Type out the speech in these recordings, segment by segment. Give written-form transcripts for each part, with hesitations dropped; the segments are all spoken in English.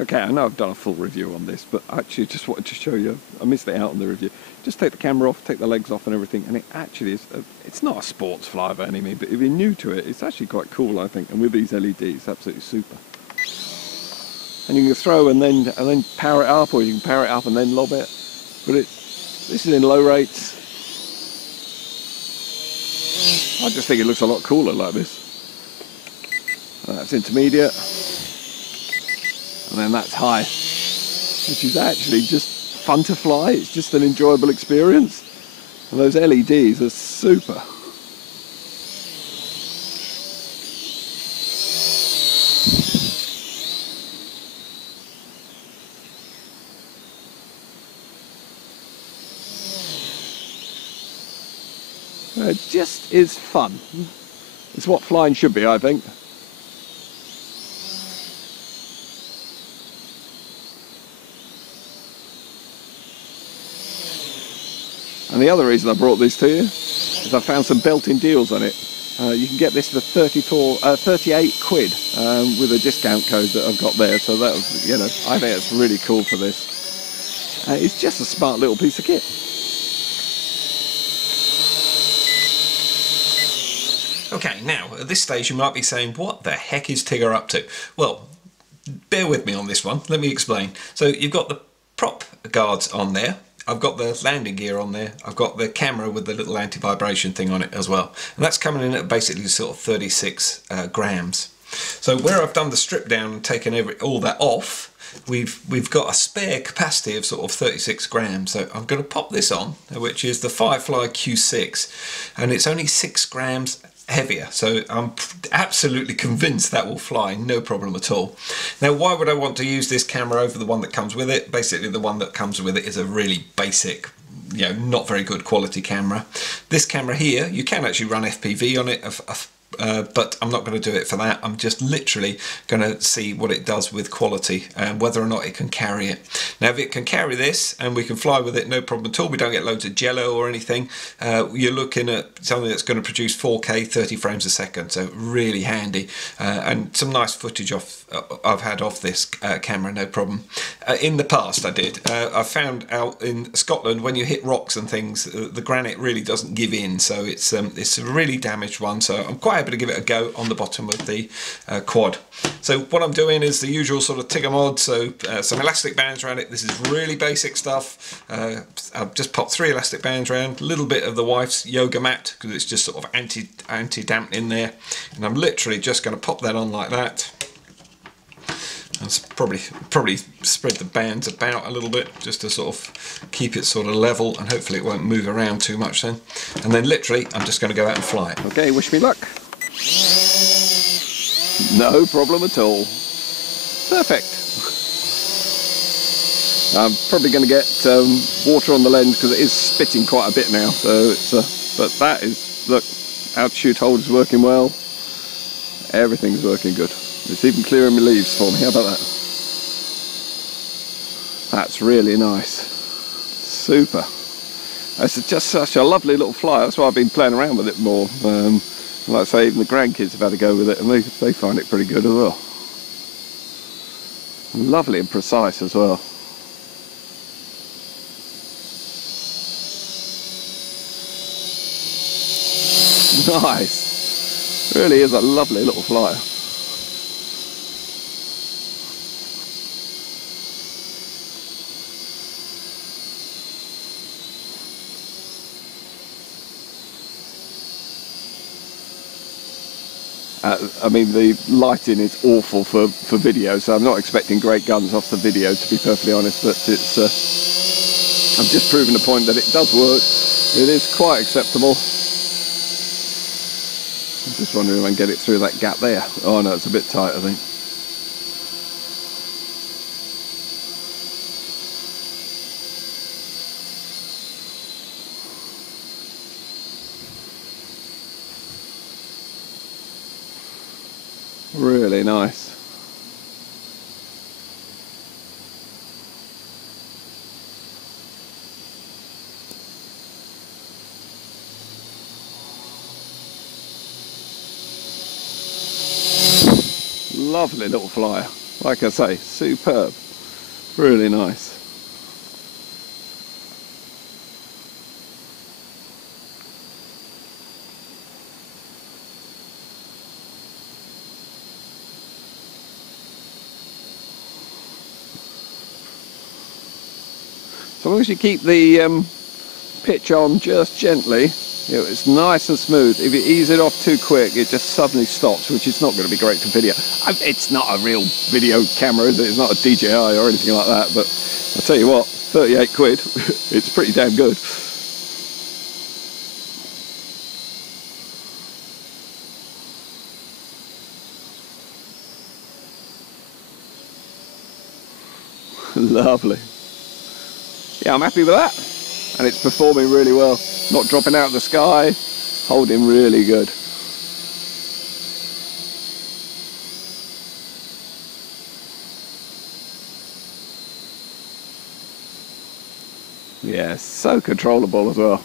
Okay, I know I've done a full review on this, but I actually just wanted to show you, I missed it out on the review. Just take the camera off, take the legs off and everything, and it actually is, it's not a sports fly by any means, but if you're new to it, it's actually quite cool, I think, and with these LEDs, absolutely super. And you can throw and then power it up, or you can power it up and then lob it, but this is in low rates. I just think it looks a lot cooler like this. That's intermediate. And then that's high, which is actually just fun to fly. It's just an enjoyable experience. And those LEDs are super. It just is fun. It's what flying should be, I think. And the other reason I brought these to you is I found some belting deals on it. You can get this for 38 quid with a discount code that I've got there. So that was, you know, I think it's really cool for this. It's just a smart little piece of kit. Okay, now at this stage you might be saying, what the heck is Tigger up to? Well, bear with me on this one. Let me explain. So you've got the prop guards on there. I've got the landing gear on there. I've got the camera with the little anti-vibration thing on it as well. And that's coming in at basically sort of 36 grams. So where I've done the strip down and taken all that off, we've got a spare capacity of sort of 36 grams. So I'm going to pop this on, which is the Firefly Q6, and it's only 6 grams heavier, so I'm absolutely convinced that will fly, no problem at all. Now, why would I want to use this camera over the one that comes with it? Basically, the one that comes with it is a really basic, you know, not very good quality camera. This camera here, you can actually run FPV on it, but I'm not going to do it for that. I'm just literally going to see what it does with quality and whether or not it can carry it. Now, if it can carry this and we can fly with it, no problem at all. We don't get loads of jello or anything. You're looking at something that's going to produce 4K 30 frames a second, so really handy, and some nice footage I've had off this camera, no problem. In the past I did. I found out in Scotland when you hit rocks and things, the granite really doesn't give in, so it's a really damaged one, so I'm quite able to give it a go on the bottom of the quad. So what I'm doing is the usual sort of Tigger mod, so some elastic bands around it. This is really basic stuff. I've just popped 3 elastic bands around, a little bit of the wife's yoga mat because it's just sort of anti-dampening there, and I'm literally just going to pop that on like that. And probably spread the bands about a little bit just to sort of keep it sort of level, and hopefully it won't move around too much then. And then literally I'm just going to go out and fly it. Okay, wish me luck. No problem at all. Perfect. I'm probably going to get water on the lens because it is spitting quite a bit now. So it's but that is, look, altitude hold is working well. Everything's working good. It's even clearing my leaves for me. How about that? That's really nice. Super. It's just such a lovely little fly. That's why I've been playing around with it more. Like I say, even the grandkids have had a go with it, and they find it pretty good as well. Lovely and precise as well. Nice. Really is a lovely little flyer. I mean, the lighting is awful for video, so I'm not expecting great guns off the video, to be perfectly honest, but it's I'm just proving the point that it does work. It is quite acceptable. I'm just wondering if I can get it through that gap there. Oh no, it's a bit tight, I think. Really nice. Lovely little flyer. like I say, superb. Really nice. So long as you keep the pitch on just gently, it's nice and smooth. If you ease it off too quick, it just suddenly stops, which is not going to be great for video. It's not a real video camera, is it? It's not a DJI or anything like that, but I'll tell you what, 38 quid, it's pretty damn good. Lovely. Yeah, I'm happy with that, and it's performing really well. Not dropping out of the sky, holding really good. Yeah, so controllable as well.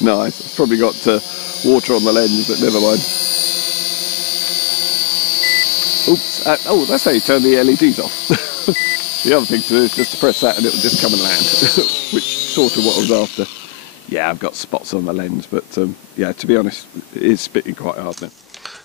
Nice. It's probably got water on the lens, but never mind. Oops. Oh, that's how you turn the LEDs off. The other thing to do is just to press that and it'll just come and land, which sort of what I was after. Yeah, I've got spots on the lens, but yeah, to be honest, it is spitting quite hard now.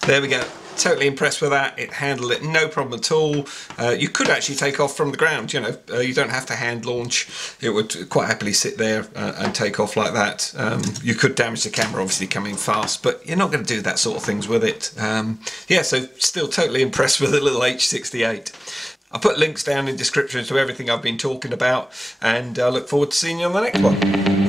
There we go. Totally impressed with that. It handled it no problem at all. You could actually take off from the ground, you know. You don't have to hand launch. It would quite happily sit there and take off like that. You could damage the camera, obviously coming fast, but you're not going to do that sort of things with it. Yeah, so still totally impressed with the little H68. I'll put links down in the description to everything I've been talking about, and I look forward to seeing you on the next one.